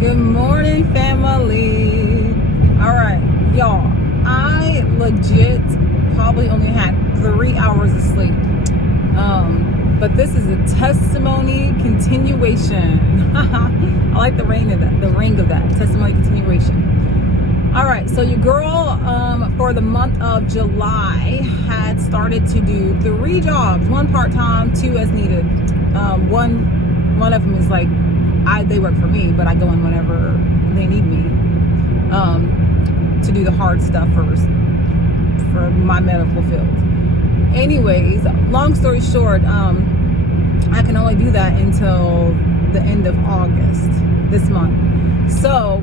Good morning, family. All right, y'all. I legit probably only had 3 hours of sleep. But this is a testimony continuation. I like the ring of that. Testimony continuation. All right, so your girl for the month of July had started to do 3 jobs, 1 part-time, 2 as needed. One of them is like they work for me, but I go in whenever they need me to do the hard stuff first for my medical field. Anyways, long story short, I can only do that until the end of August this month. So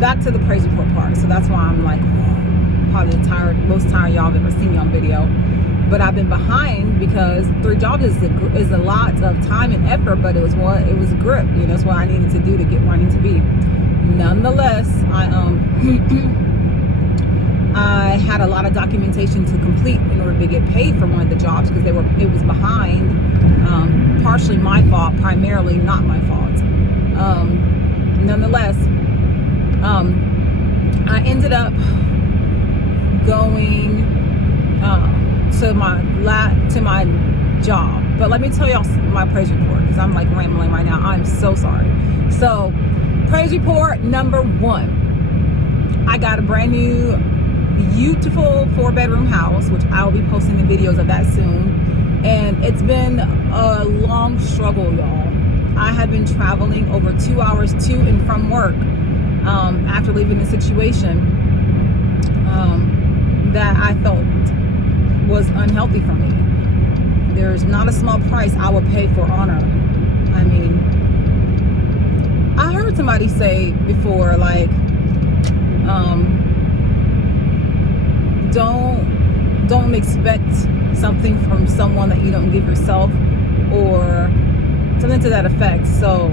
back to the praise report part. So that's why I'm like probably the most tired y'all have ever seen me on video. But I've been behind because 3 jobs is a lot of time and effort, but it was a grip. You know, that's what I needed to do to get where I need to be. Nonetheless, I had a lot of documentation to complete in order to get paid for one of the jobs because it was behind. Partially my fault, primarily not my fault. Nonetheless, I ended up going to my job. But let me tell y'all my praise report because I'm like rambling right now. I'm so sorry. So praise report number 1, I got a brand new beautiful 4-bedroom house, which I will be posting the videos of that soon. And it's been a long struggle, y'all. I have been traveling over 2 hours to and from work after leaving the situation that I felt was unhealthy for me. There's not a small price I would pay for honor. I mean, I heard somebody say before, like, don't expect something from someone that you don't give yourself, or something to that effect. So,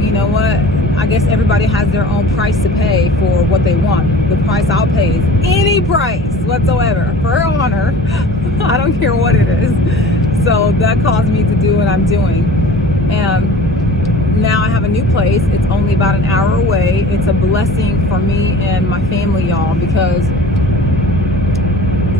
you know what? I guess everybody has their own price to pay for what they want. The price I'll pay is any price whatsoever for honor. I don't care what it is. So that caused me to do what I'm doing. And now I have a new place. It's only about an hour away. It's a blessing for me and my family, y'all, because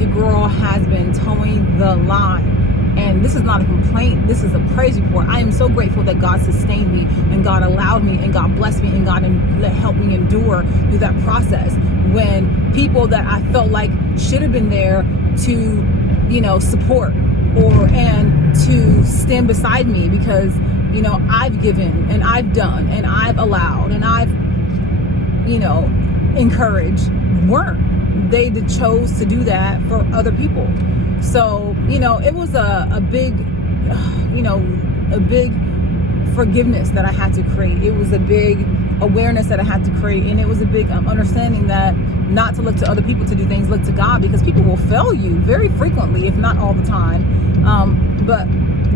the girl has been towing the line. And this is not a complaint. This is a praise report. I am so grateful that God sustained me and God allowed me and God blessed me and God helped me endure through that process when people that I felt like should have been there to, you know, support and to stand beside me because, you know, I've given and I've done and I've allowed and I've, you know, encouraged, weren't. They chose to do that for other people. So, you know, it was a big, a big forgiveness that I had to create. It was a big awareness that I had to create. And it was a big understanding that not to look to other people to do things, look to God, because people will fail you very frequently, if not all the time. But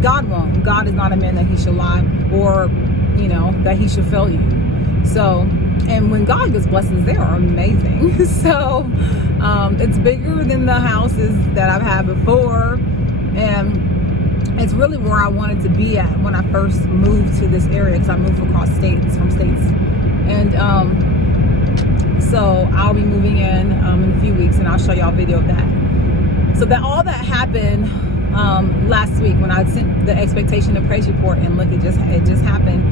God won't. God is not a man that he should lie or, you know, that he should fail you. So, and when God gives blessings, they are amazing. So it's bigger than the houses that I've had before. And it's really where I wanted to be at when I first moved to this area, because I moved across from states. And so I'll be moving in a few weeks, and I'll show y'all a video of that. So that all that happened last week when I sent the expectation of praise report, and look, it just happened.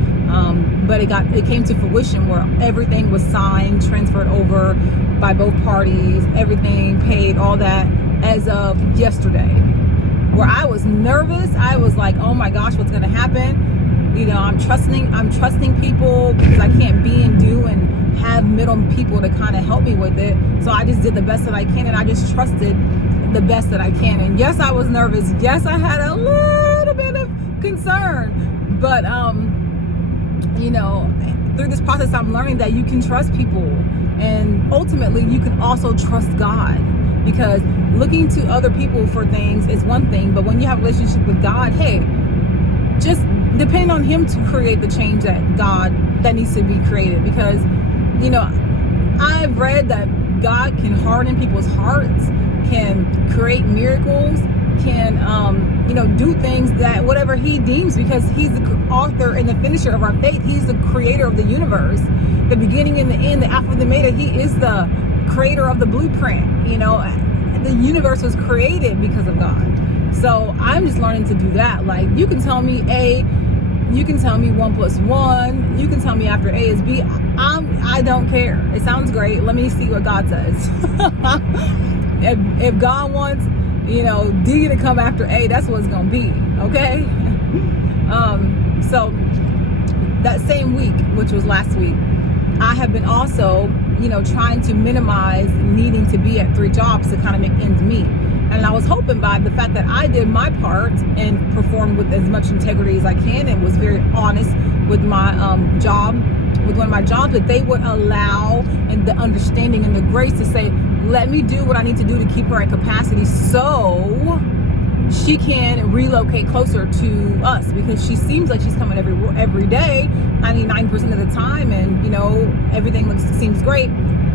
But it came to fruition where everything was signed, transferred over by both parties, everything paid, all that as of yesterday. Where I was nervous, I was like, oh my gosh, what's gonna happen? You know, I'm trusting people because I can't be and do and have middle people to kind of help me with it. So I just did the best that I can, and I just trusted the best that I can. And yes, I was nervous. Yes, I had a little bit of concern, but you know, through this process, I'm learning that you can trust people, and ultimately you can also trust God, because looking to other people for things is one thing, but when you have a relationship with God, hey, just depend on him to create the change that needs to be created. Because, you know, I've read that God can harden people's hearts, can create miracles, can do things that whatever he deems, because he's the author and the finisher of our faith. He's the creator of the universe, the beginning and the end, the Alpha and the Omega. He is the creator of the blueprint. The universe was created because of God. So I'm just learning to do that. Like, you can tell me A, you can tell me 1 + 1, you can tell me after A is B. I don't care. It sounds great. Let me see what God says. if God wants, D to come after A, that's what it's gonna be. Okay. So that same week, which was last week, I have been also, trying to minimize needing to be at 3 jobs to kind of make ends meet. And I was hoping by the fact that I did my part and performed with as much integrity as I can and was very honest with my job, with one of my jobs, that they would allow and the understanding and the grace to say, let me do what I need to do to keep her at capacity so she can relocate closer to us, because she seems like she's coming every day, 99% of the time, and everything seems great.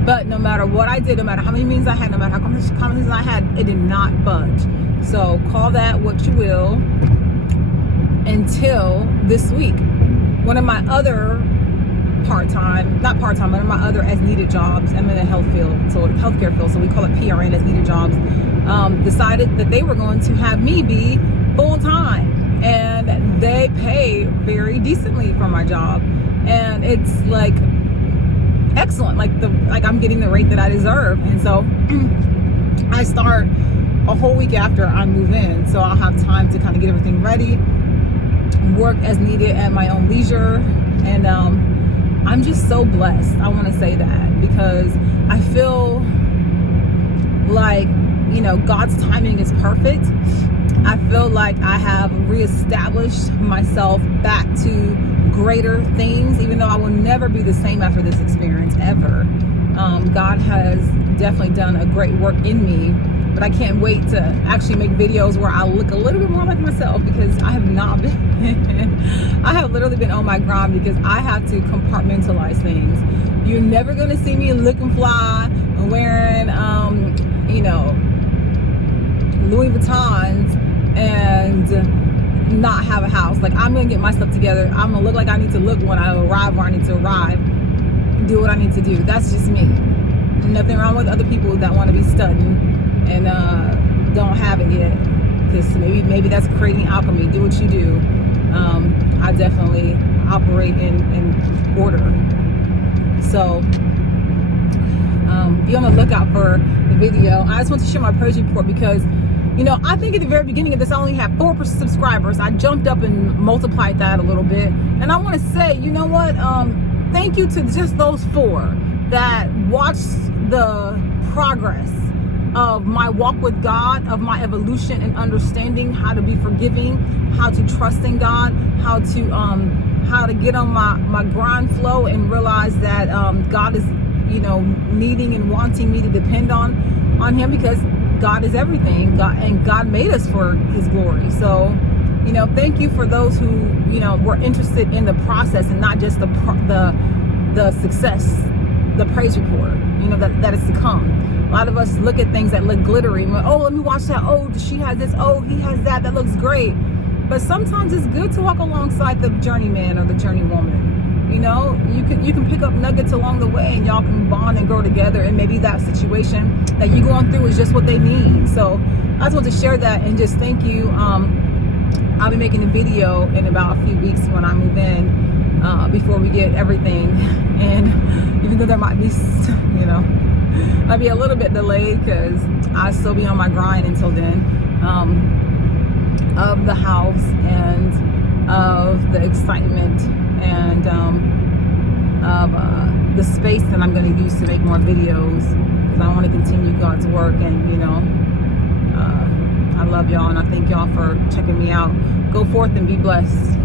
But no matter what I did, no matter how many meetings I had, no matter how much conversations I had, it did not budge. So call that what you will, until this week. One of my other one of my other as needed jobs, I'm in the healthcare field, so we call it PRN, as needed jobs, decided that they were going to have me be full-time, and they pay very decently for my job, and it's like excellent, like I'm getting the rate that I deserve. And so I start a whole week after I move in, so I'll have time to kind of get everything ready, work as needed at my own leisure. And I'm just so blessed. I want to say that because I feel like God's timing is perfect. I feel like I have reestablished myself back to greater things, even though I will never be the same after this experience ever. God has definitely done a great work in me, but I can't wait to actually make videos where I look a little bit more like myself, because I have not been I have literally been on my grind, because I have to compartmentalize things. You're never going to see me looking fly and wearing Louis Vuittons and not have a house. Like, I'm gonna get my stuff together. I'm gonna look like I need to look when I arrive where I need to arrive, do what I need to do. That's just me. Nothing wrong with other people that want to be studying and don't have it yet, because maybe that's creating alchemy. Do what you do. I definitely operate in order. So be on the lookout for the video. I just want to share my praise report, because I think at the very beginning of this, I only had 4 subscribers. I jumped up and multiplied that a little bit. And I want to say, thank you to just those 4 that watched the progress of my walk with God, of my evolution and understanding how to be forgiving, how to trust in God, how to get on my grind flow and realize that God is, needing and wanting me to depend on him, because God is everything. God made us for his glory. So, thank you for those who, were interested in the process and not just the success, the praise report, that is to come. A lot of us look at things that look glittery. Oh, let me watch that. Oh, she has this. Oh, he has that. That looks great. But sometimes it's good to walk alongside the journeyman or the journeywoman. You can pick up nuggets along the way, and y'all can bond and grow together. And maybe that situation that you're going through is just what they need. So I just want to share that and just thank you. I'll be making a video in about a few weeks when I move in, before we get everything. And even though there might be, might be a little bit delayed, because I'll still be on my grind until then, of the house and of the excitement and of the space that I'm going to use to make more videos, because I want to continue God's work. And I love y'all, and I thank y'all for checking me out. Go forth and be blessed.